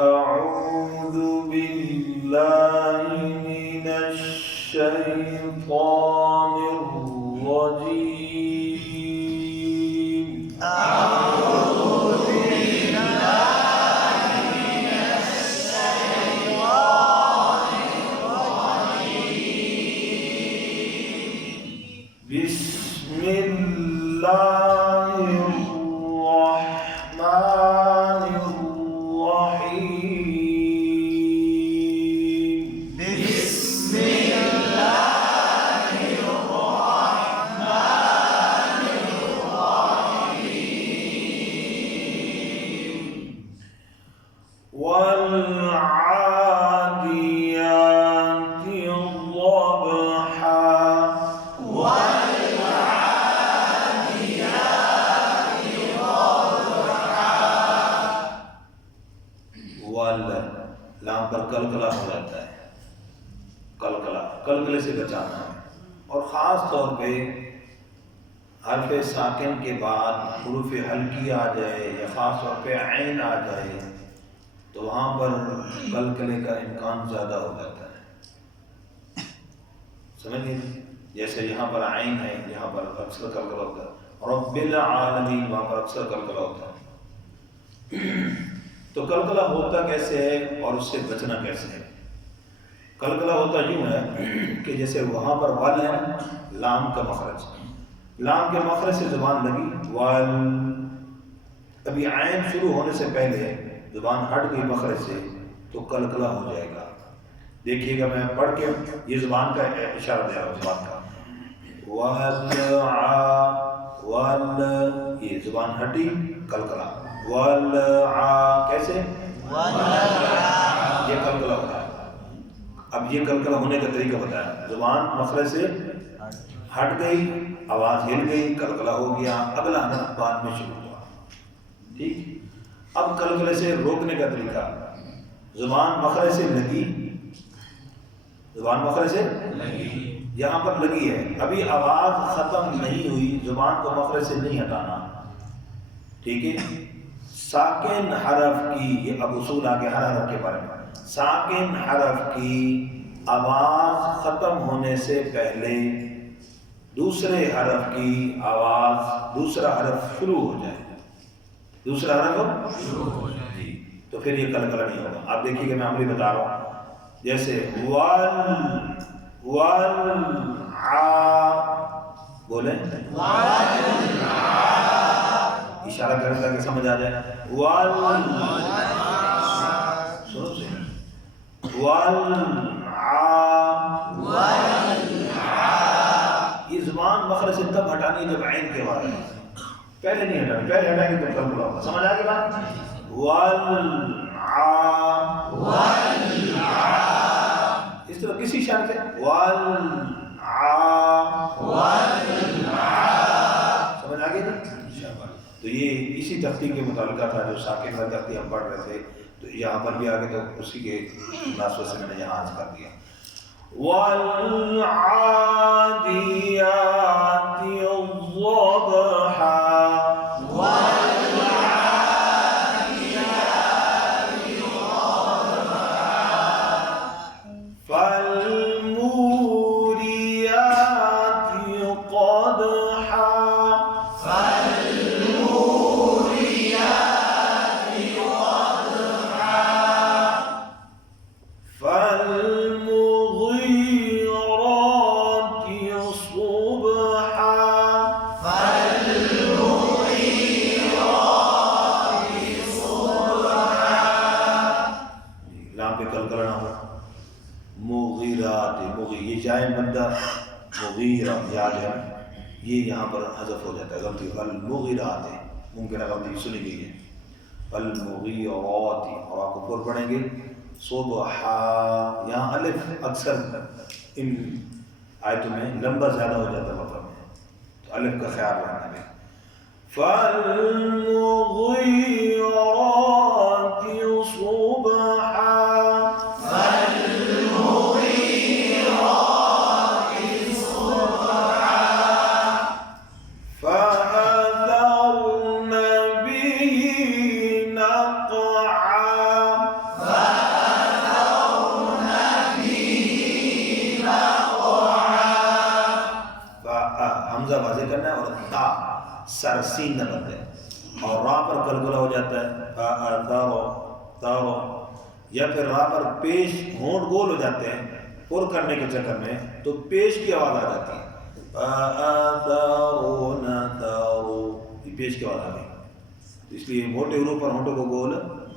أعوذ بالله من الشيطان الرجيم. أعوذ بالله من الشيطان الرجيم. بسم الله الرحمن الرحيم. بسم الله الرحمن الرحيم. والعاديات ضبحا. लाम पर कलकला हो जाता है, कलकला, कलकले से बचाना है। और ख़ास तौर पे हर्फ साकिन के बाद हुरूफ हल्की आ जाए या ख़ास तौर पे ऐन आ जाए तो वहाँ पर कलकले का इम्कान ज़्यादा हो जाता है। समझिए, जैसे यहाँ पर ऐन है, यहाँ पर अक्सर कलकला होता है, रब्बिल आलमीन वहाँ पर अक्सर कलकला होता है। तो कलकला होता कैसे है और उससे बचना कैसे है? कलकला होता यूँ है कि जैसे वहाँ पर वाल है, लाम का मखरज, लाम के मखरज से जुबान लगी, वाल, अभी आयन शुरू होने से पहले जुबान हट गई मखरज से तो कलकला हो जाएगा। देखिएगा, मैं पढ़ के ये जुबान का इशारा दे रहा हूँ, जुबान का वाल, ये जुबान हटी, कलकला, वाल कैसे? ये कलकला हो रहा है। अब ये कलकला होने का तरीका बताया, जुबान मखरज से हट गई, आवाज हिल गई, कलकला हो गया, अगला हरफ बाद में शुरू हुआ। ठीक, अब कलकले से रोकने का तरीका, जुबान मखरज से लगी, जुबान मखरज से लगी, यहाँ पर लगी है, अभी आवाज खत्म नहीं हुई, जुबान को मखरज से नहीं हटाना। ठीक है, साकिन हरफ की, ये अब उसूल आ गया हर हरफ के बारे में, साकिन हरफ की आवाज खत्म होने से पहले दूसरे हरफ की आवाज, दूसरा हरफ शुरू हो जाए, दूसरा हरफ शुरू हो जाए, तो फिर ये कलकला नहीं होगा। आप देखिएगा, मैं अमली बता रहा हूँ, जैसे वाल आ, बोले इशारा कर ताकि समझ आ जाए, वाल, सुनो से, वाल आ, ये जुबान मखरज से तब हटानी जब ऐन के बाद है, पहले नहीं हटानी, पहले हटाएंगे तो कलकला होगा। समझ आ गई बात? वाल आ, इस तरह किसी इशारे से वाल आ, समझ आ गई ना? तो ये इसी तख्ती के मुतालिका था जो साकिन वाली तख्ती हम पढ़ रहे थे, तो यहाँ पर भी आगे तो उसी के मुनासिबत से मैंने यहाँ आज कर दिया। वाल-आदियाति ज़बहा, फल-मूरियाति क़दहा, ये जाए बंदा मुगीरा याद है, ये यहाँ पर हज़फ हो जाता है, गलती फल मुगीरात है, मुमकिन गलती सुनी गई है, फल मुगीराती, और आपको ऊपर पढ़ेंगे सुबहा, यहाँ अलिफ अक्सर इन आयतों में लंबा ज़्यादा हो जाता है मतलब में, तो अलिफ का ख्याल रखना है। फल मुगीराती सुबहा, सारा सीन न बन जाए। और रा पर कलकला हो जाता है तारो तारो, या फिर रा पर पेश होंठ गोल हो जाते हैं पुर करने के चक्कर में, तो पेश की आवाज़ आ जाती है, ये पेश की आवाज़ आ गई। इसलिए मोटे हरूफ पर होंठों को गोल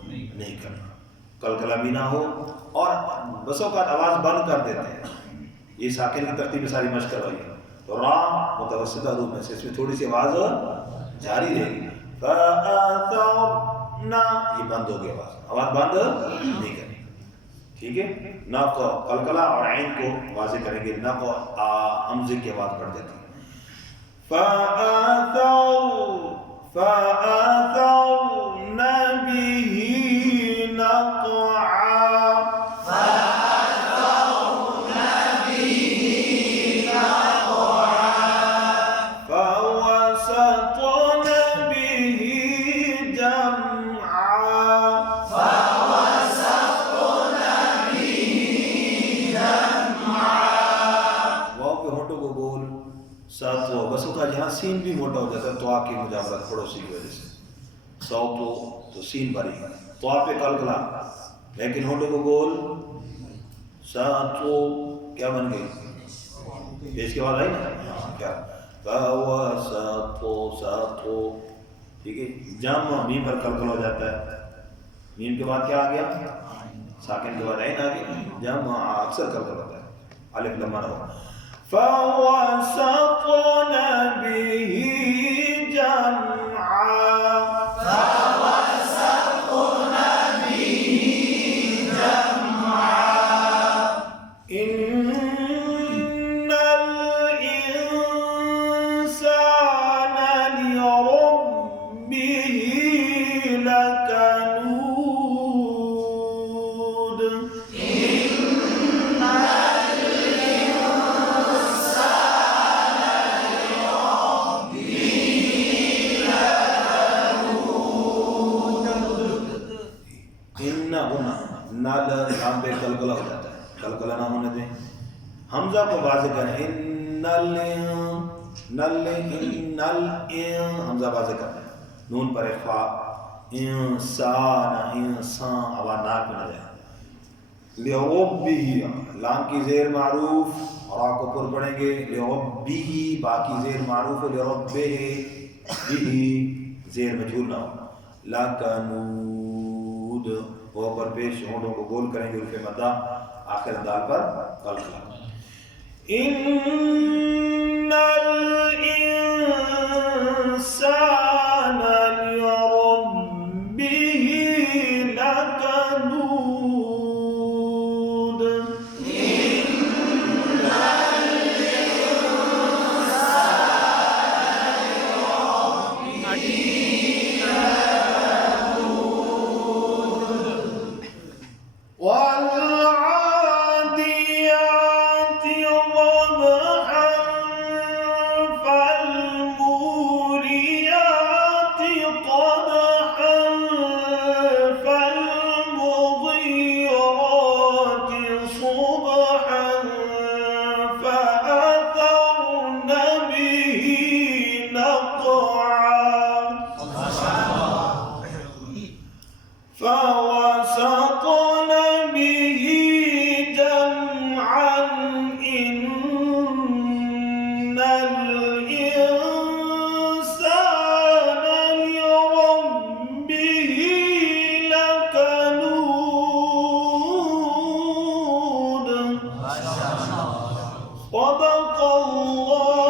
नहीं करना, कलकला भी ना हो। और बसों का आवाज़ बंद कर देते हैं, ये साकिन की तरतीब में सारी मशक करवाई है। तो रा मुतवस्सिता हरूफ में से इसमें थोड़ी सी आवाज़ जारी रहेगी, ना ये बंद हो गई, आवाज़ बंद नहीं करनी, ठीक है। ना को कलकला और आइन को वाज़े करेंगे, ना को हमज़े की आवाज़ बढ़ जाती है। فأثرن به نقعا فوسطن به جمعا वाव पे होंठों को गोल, साथ बसों का जहाँ सीन भी मोटा हो जाता है तो की मुजावरत पड़ोसी की वजह से, सौ तो सीन भरी, तो पे कलकला, लेकिन होंठों को गोल, सातो क्या बन गई, इसके बाद आई ना क्या, सातो, ठीक है। जम मीम पर कलकला हो जाता है, मीम के बाद क्या आ गया, साकिन के बाद आइन आ गया, जम अक्सर कलकला होता है, अलिफ लम्मा ना हो। فوسطن به جمعا إن الإنسان لربه لكنود नाल नाम पे कलकला हो जाता है, कलकला ना होने दें। हमजा को वाज़े करें, इन्नल हमजा वाज़े करना है, नून पर फा, इंसान आवाज़ नाक में न जाए। लिरब्बिही लाम की ज़ेर मारूफ और आ को पुर पढ़ेंगे, लिरब्बिही बा की ज़ेर मारूफ, लिरब्बिही बिही ज़ेर मजहूल ना हो। लकनूद वो पर पेश होंठों को गोल करेंगे, उर्फ़े मद्दा आखिर दाल पर कलकला। इन्नल इंसान लिरब्बिही लकनूद والعاديات ضبحا فالموريات قدحا فالمغيرات صبحا فأثرن به نقعا فوسطن به جمعا إن الإنسان لربه لكنود صدق الله